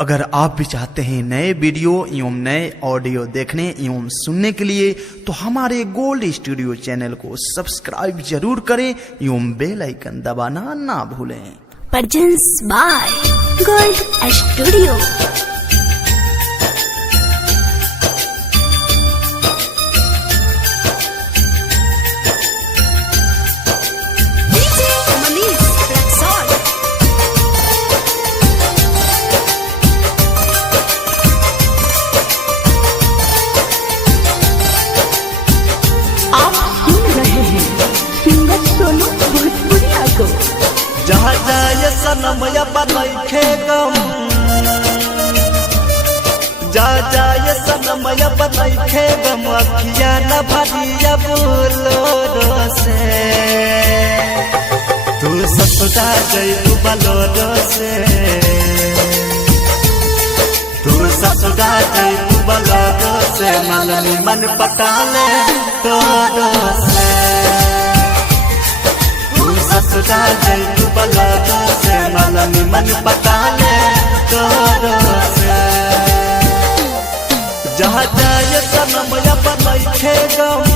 अगर आप भी चाहते हैं नए वीडियो एवं नए ऑडियो देखने एवं सुनने के लिए तो हमारे गोल्ड स्टूडियो चैनल को सब्सक्राइब जरूर करें एवं बेल आइकन दबाना ना भूलें। Presents by Gold Studio. जहाँ जाए सनम बनैखे गम, जा जाए सनम बनैखे गम, अखिया न भरिया बोलो से तू ससुरा जइबू बलोरो से, तू ससुरा जइबू बलोरो से, मननी मन पटाले तोरो से, ससुरा जइबू बलोरो से, मननी मन पटाले तोरो से। जहाँ जाए सनम बनैखे गम,